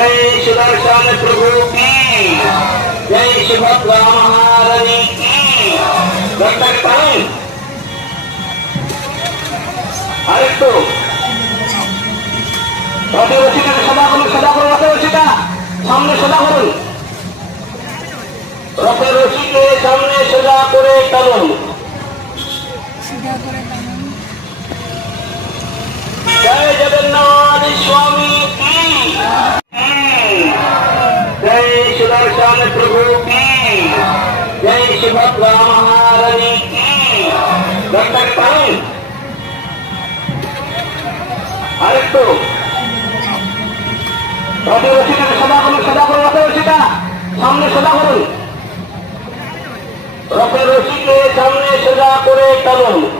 जय सुदर्शन प्रभु की जय सुभद्रा महारानी की আরেকটু সদা করুন রথের রশিটা সামনে সোজা করুন রথের রশিকে সামনে সোজা করে টানুন जय जगन्नाथ स्वामी की जय सुदर्शन प्रभु की जय सुभद्रा महारानी की আরেকটু রথের রশিটাকে সদা করুন রথের রশিটা সামনে সোজা করুন রথের রশিকে সামনে সোজা করে টানুন